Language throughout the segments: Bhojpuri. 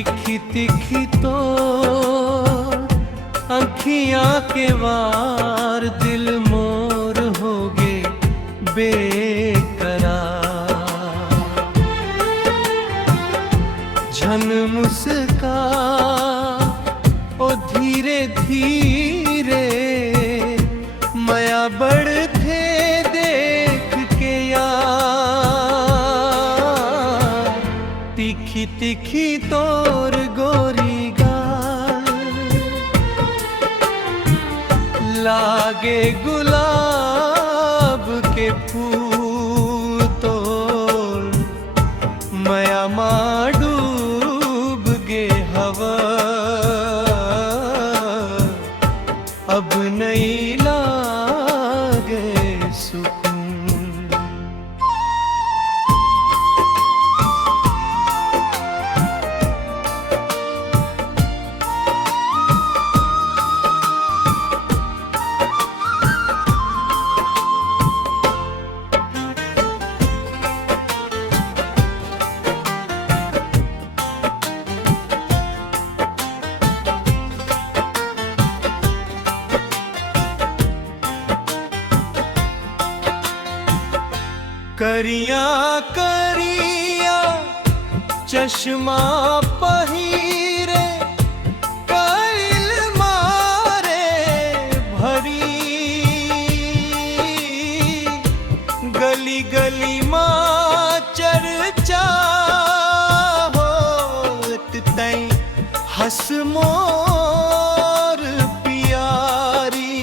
तिखी तिखी तो अखियां के वार दिल मोर हो गे बेकरार। झन मुस्का ओ धीरे धीरे माया बढ़ते देख के यार। तिखी तिखी तोर गोरी लागे गुलाब के फूल तोर माया माँ डूब गे हवा। अब नहीं लागे सुकून। करिया करिया चश्मा पहिरे कैल मारे भरी। गली गली माँ चर्चा होत तैं हंस मोर प्यारी।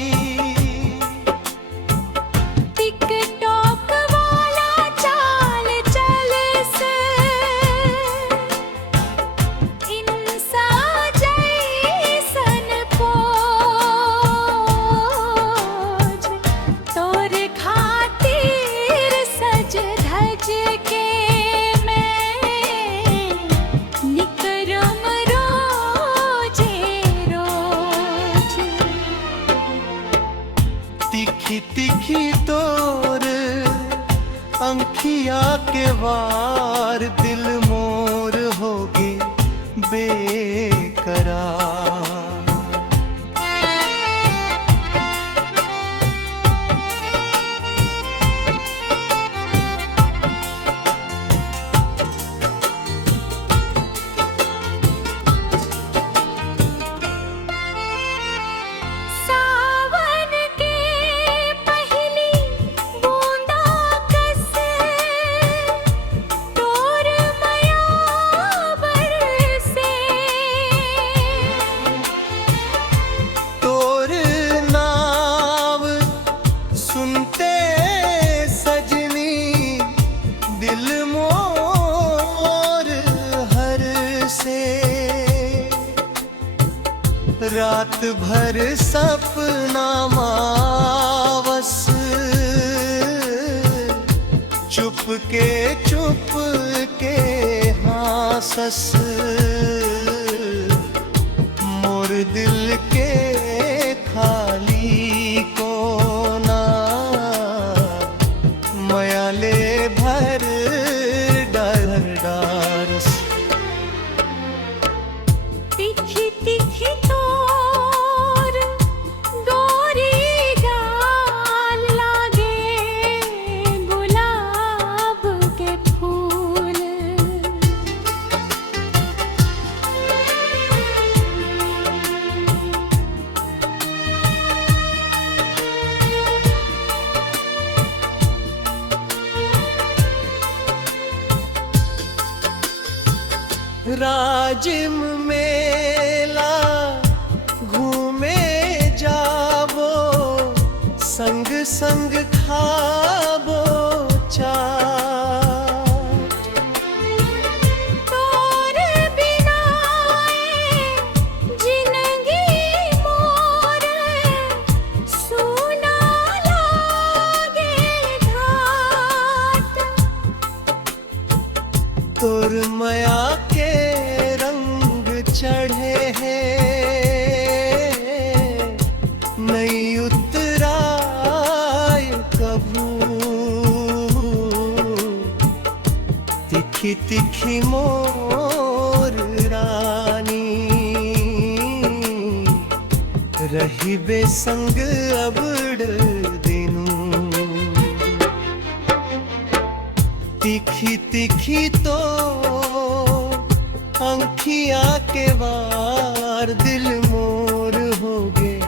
तिखी तिखी तोर अंखिया के वार दिल मोर होगे बेकरार। रात भर सपना मावस चुप के हासस। मोर दिल के खाली कोना माया ले भर डर डारस। तिखी तिखी तोर गोरी गाल लागे गुलाब के फूल। राजिम मेला घूमे जाबो संग संग खाबो चाट। तोर बिना जिंदगी मोर सुना लागे घाट। तोर माया के रंग चढ़े हैं नहीं उतराय कभू। तिखी तिखी मोर रात रही बेसंग अबड़ दिनू तीखी तीखी तो अंखियां के वार दिल मोर हो गए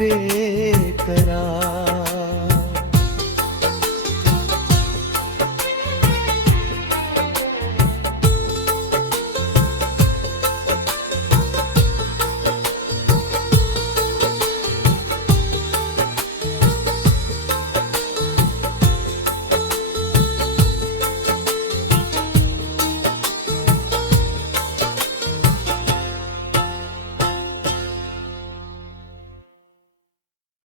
बेकरार